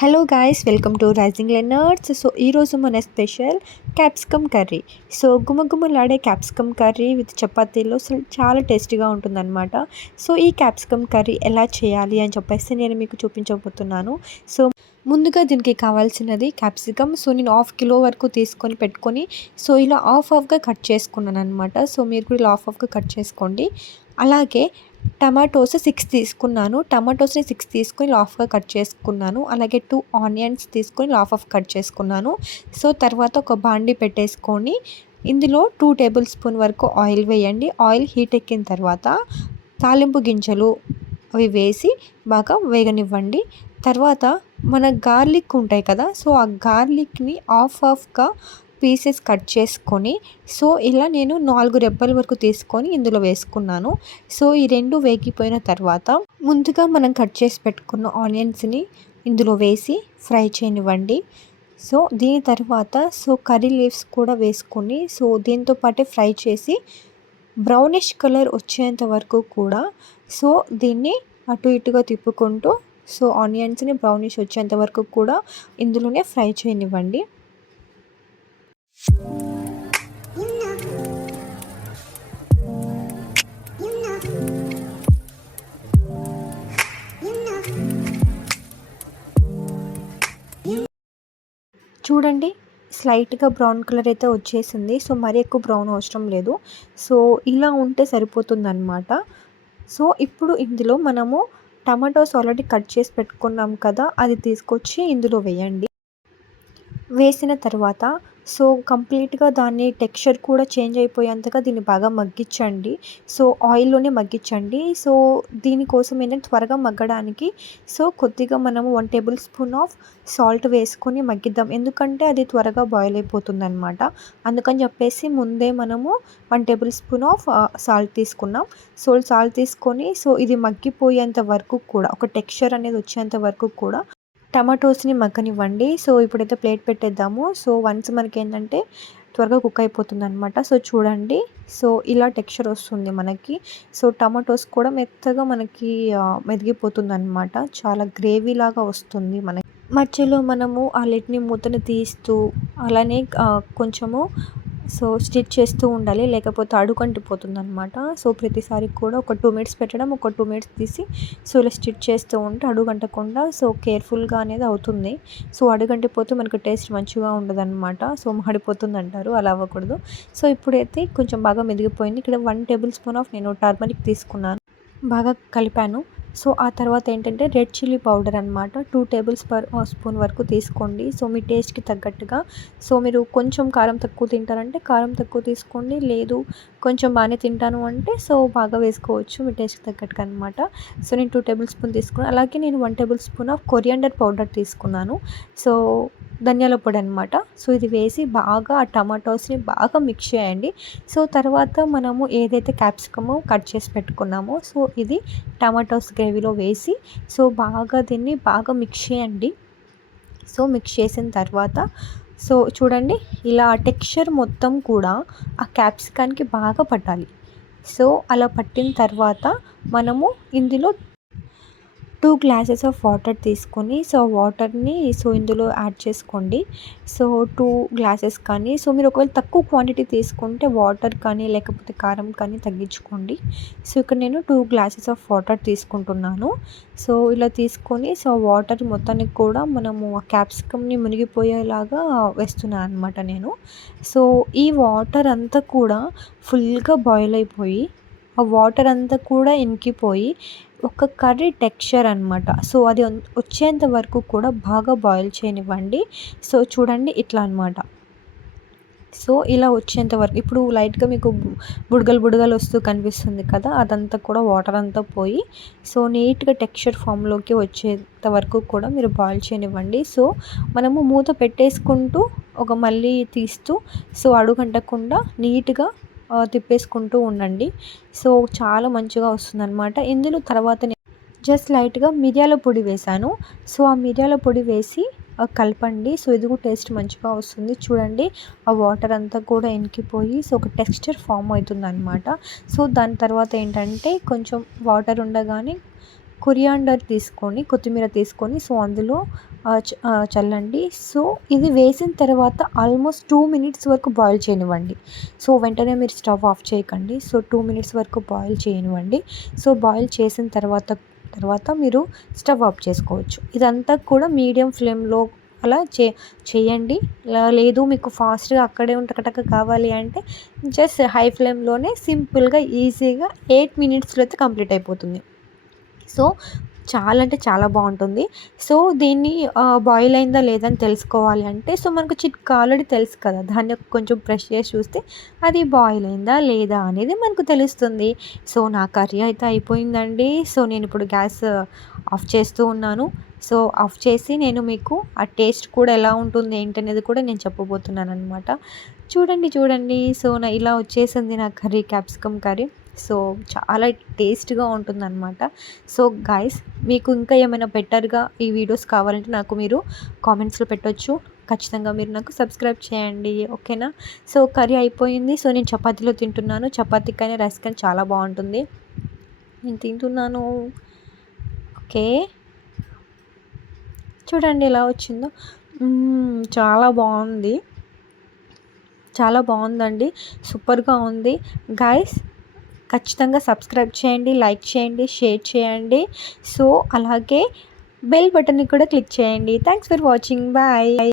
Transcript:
Hello guys, welcome to rising learners. So ఈరోజు మన special capsicum curry. So గుమగుమలాడే capsicum curry with చపాతీలో చాలా టేస్టీగా ఉంటుందన్నమాట. సో ఈ క్యాప్సికమ్ కర్రీ ఎలా చేయాలి అని చెప్పేసి నేను మీకు చూపించబోతున్నాను. సో ముందుగా దీనికి కావాల్సినది క్యాప్సికమ్. సో నేను 1/2 కిలో వరకు తీసుకొని పెట్టుకొని సో ఇలా హాఫ్గా కట్ చేసుకున్నాను అనమాట. సో మీరు కూడా ఇలా హాఫ్గా కట్ చేసుకోండి. అలాగే టమాటోస్ 6 తీసుకున్నాను. టమాటోస్ని 6 తీసుకొని హాఫ్గా కట్ చేసుకున్నాను. అలాగే 2 ఆనియన్స్ తీసుకొని హాఫ్ కట్ చేసుకున్నాను. సో తర్వాత ఒక బాండి పెట్టేసుకొని ఇందులో 2 టేబుల్ స్పూన్ వరకు ఆయిల్ వేయండి. ఆయిల్ హీట్ ఎక్కిన తర్వాత తాలింపు గింజలు అవి వేసి బాగా వేగనివ్వండి. తర్వాత మన గార్లిక్ ఉంటాయి కదా, సో ఆ గార్లిక్ని హాఫ్గా పీసెస్ కట్ చేసుకొని సో ఇలా నేను 4 రెబ్బల వరకు తీసుకొని ఇందులో వేసుకున్నాను. సో ఈ 2 వేగిపోయిన తర్వాత ముందుగా మనం కట్ చేసి పెట్టుకున్న ఆనియన్స్ని ఇందులో వేసి ఫ్రై చేయనివ్వండి. సో దీని తర్వాత కర్రీ లీవ్స్ కూడా వేసుకొని సో దీంతో పాటే ఫ్రై చేసి బ్రౌనిష్ కలర్ వచ్చేంత వరకు కూడా సో దీన్ని అటు ఇటుగా తిప్పుకుంటూ సో ఆనియన్స్ని బ్రౌనిష్ వచ్చేంత వరకు కూడా ఇందులోనే ఫ్రై చేయనివ్వండి. చూడండి, స్లైట్గా బ్రౌన్ కలర్ అయితే వచ్చేసింది. సో మరీ ఎక్కువ బ్రౌన్ అవసరం లేదు. సో ఇలా ఉంటే సరిపోతుందన్నమాట. సో ఇప్పుడు ఇందులో మనము టమాటోస్ ఆల్రెడీ కట్ చేసి పెట్టుకున్నాం కదా, అది తీసుకొచ్చి ఇందులో వేయండి. వేసిన తర్వాత సో కంప్లీట్గా దాన్ని టెక్స్చర్ కూడా చేంజ్ అయిపోయేంతగా దీన్ని బాగా మగ్గించండి. సో ఆయిల్లోనే మగ్గించండి. సో దీనికోసం ఏంటంటే త్వరగా మగ్గడానికి సో కొద్దిగా మనము 1 టేబుల్ స్పూన్ ఆఫ్ సాల్ట్ వేసుకొని మగ్గిద్దాం. ఎందుకంటే అది త్వరగా బాయిల్ అయిపోతుంది అనమాట. అందుకని చెప్పేసి ముందే మనము 1 టేబుల్ స్పూన్ ఆఫ్ సాల్ట్ తీసుకున్నాం. సో సాల్ట్ తీసుకొని సో ఇది మగ్గిపోయేంత వరకు కూడా ఒక టెక్స్చర్ అనేది వచ్చేంత వరకు కూడా టమాటోస్ని మగ్గనివ్వండి. సో ఇప్పుడైతే ప్లేట్ పెట్టేద్దాము. సో వన్స్ మనకి ఏంటంటే త్వరగా కుక్ అయిపోతుంది అనమాట. సో చూడండి, సో ఇలా టెక్స్చర్ వస్తుంది మనకి. సో టమాటోస్ కూడా మెత్తగా మనకి మెదిగిపోతుంది అనమాట. చాలా గ్రేవీ లాగా వస్తుంది మనకి. మధ్యలో మనము ఆ లిడ్ని మూతను తీస్తూ అలానే కొంచెము సో స్టిచ్ చేస్తూ ఉండాలి, లేకపోతే అడుగంటిపోతుంది అనమాట. సో ప్రతిసారి కూడా ఒక 2 మినిట్స్ పెట్టడం, ఒక 2 మినిట్స్ తీసి సో ఇలా స్టిచ్ చేస్తూ ఉంటే అడుగంటకుండా సో కేర్ఫుల్గా అనేది అవుతుంది. సో అడుగంటిపోతే మనకు టేస్ట్ మంచిగా ఉండదు అనమాట. సో మాడిపోతుంది అంటారు, అలా అవ్వకూడదు. సో ఇప్పుడైతే కొంచెం బాగా మెదిగిపోయింది. ఇక్కడ 1 టేబుల్ స్పూన్ ఆఫ్ నేను టర్మరిక్ తీసుకున్నాను, బాగా కలిపాను. సో ఆ తర్వాత ఏంటంటే రెడ్ చిల్లీ పౌడర్ అనమాట 2 టేబుల్ స్పూన్ వరకు తీసుకోండి. సో మీ టేస్ట్కి తగ్గట్టుగా. సో మీరు కొంచెం కారం తక్కువ తింటారంటే కారం తక్కువ తీసుకోండి, లేదు కొంచెం బాగానే తింటాను అంటే సో బాగా వేసుకోవచ్చు మీ టేస్ట్కి తగ్గట్టుగా అనమాట. సో నేను 2 టేబుల్ స్పూన్ తీసుకున్నాను. అలాగే నేను 1 table spoon of coriander powder తీసుకున్నాను. సో ధనియాల పొడి అనమాట. సో ఇది వేసి బాగా ఆ టమాటోస్ని బాగా మిక్స్ చేయండి. సో తర్వాత మనము ఏదైతే క్యాప్సికమ్ కట్ చేసి పెట్టుకున్నామో సో ఇది టమాటోస్ గ్రేవీలో వేసి సో బాగా దీన్ని బాగా మిక్స్ చేయండి. సో మిక్స్ చేసిన తర్వాత సో చూడండి, ఇలా టెక్స్చర్ మొత్తం కూడా ఆ క్యాప్సికాన్కి బాగా పట్టాలి. సో అలా పట్టిన తర్వాత మనము ఇందులో 2 గ్లాసెస్ ఆఫ్ వాటర్ తీసుకొని సో వాటర్ని సో ఇందులో యాడ్ చేసుకోండి. సో 2 గ్లాసెస్ కానీ సో మీరు ఒకవేళ తక్కువ క్వాంటిటీ తీసుకుంటే వాటర్ కానీ లేకపోతే కారం కానీ తగ్గించుకోండి. సో ఇక్కడ నేను 2 గ్లాసెస్ ఆఫ్ వాటర్ తీసుకుంటున్నాను. సో ఇలా తీసుకొని సో వాటర్ మొత్తానికి కూడా మనము ఆ క్యాప్సికమ్ని మునిగిపోయేలాగా వేస్తున్నాను అనమాట నేను. సో ఈ వాటర్ అంతా కూడా ఫుల్గా బాయిల్ అయిపోయి ఆ వాటర్ అంతా కూడా ఇంకిపోయి ఒక కర్రీ టెక్స్చర్ అనమాట. సో అది వచ్చేంత వరకు కూడా బాగా బాయిల్ చేయనివ్వండి. సో చూడండి ఇట్లా అనమాట. సో ఇలా వచ్చేంత వరకు ఇప్పుడు లైట్గా మీకు బుడగలు వస్తూ కనిపిస్తుంది కదా, అదంతా కూడా వాటర్ అంతా పోయి సో నీట్గా టెక్స్చర్ ఫామ్లోకి వచ్చేంత వరకు కూడా మీరు బాయిల్ చేయనివ్వండి. సో మనము మూత పెట్టేసుకుంటూ ఒక మళ్ళీ తీస్తూ సో అడుగంటకుండా నీట్గా తిప్పేసుకుంటూ ఉండండి. సో చాలా మంచిగా వస్తుందన్నమాట. ఇందులో తర్వాత జస్ట్ లైట్గా మిరియాల పొడి వేసాను. సో ఆ మిరియాల పొడి వేసి కలపండి. సో ఇది కూడా టేస్ట్ మంచిగా వస్తుంది. చూడండి, ఆ వాటర్ అంతా కూడా ఇంకిపోయి సో ఒక టెక్స్చర్ ఫామ్ అవుతుంది అనమాట. సో దాని తర్వాత ఏంటంటే కొంచెం వాటర్ ఉండగానే కొరియాండర్ తీసుకొని, కొత్తిమీర తీసుకొని సో అందులో చల్లండి. సో ఇది వేసిన తర్వాత ఆల్మోస్ట్ 2 మినిట్స్ వరకు బాయిల్ చేయనివ్వండి. సో వెంటనే మీరు స్టవ్ ఆఫ్ చేయకండి. సో 2 మినిట్స్ వరకు బాయిల్ చేయనివ్వండి. సో బాయిల్ చేసిన తర్వాత మీరు స్టవ్ ఆఫ్ చేసుకోవచ్చు. ఇదంతా కూడా మీడియం ఫ్లేమ్లో అలా చేయండి. లేదు మీకు ఫాస్ట్గా అక్కడే టకటక కావాలి అంటే జస్ట్ హై ఫ్లేమ్లోనే సింపుల్గా ఈజీగా 8 మినిట్స్లో అయితే కంప్లీట్ అయిపోతుంది. సో చాలా అంటే చాలా బాగుంటుంది. సో దీన్ని బాయిల్ అయిందా లేదా అని తెలుసుకోవాలి అంటే సో మనకు చిట్కా ఆల్రెడీ తెలుసు కదా, దాన్ని కొంచెం ప్రెస్ చేసి చూస్తే అది బాయిల్ అయిందా లేదా అనేది మనకు తెలుస్తుంది. సో నా కర్రీ అయితే అయిపోయిందండి. సో నేను ఇప్పుడు గ్యాస్ ఆఫ్ చేస్తూ ఉన్నాను. సో ఆఫ్ చేసి నేను మీకు ఆ టేస్ట్ కూడా ఎలా ఉంటుంది ఏంటనేది కూడా నేను చెప్పబోతున్నాను అనమాట. చూడండి. సో ఇలా వచ్చేసింది నా కర్రీ, క్యాప్సికమ్ కర్రీ. సో చాలా టేస్ట్గా ఉంటుందన్నమాట. సో గైస్ మీకు ఇంకా ఏమైనా బెటర్గా ఈ వీడియోస్ కావాలంటే నాకు మీరు కామెంట్స్లో పెట్టొచ్చు. ఖచ్చితంగా మీరు నాకు సబ్స్క్రైబ్ చేయండి, ఓకేనా. సో కర్రీ అయిపోయింది. సో నేను చపాతీలో తింటున్నాను. చపాతీ కానీ రైస్ కానీ చాలా బాగుంటుంది. నేను తింటున్నాను. ఓకే, చూడండి ఎలా వచ్చిందో. చాలా బాగుంది, చాలా బాగుందండి, సూపర్గా ఉంది. గైస్ ఖచ్చితంగా సబ్స్క్రైబ్ చేయండి, లైక్ చేయండి, షేర్ చేయండి. సో అలాగే బెల్ బటన్ని కూడా క్లిక్ చేయండి. Thanks for watching. బాయ్.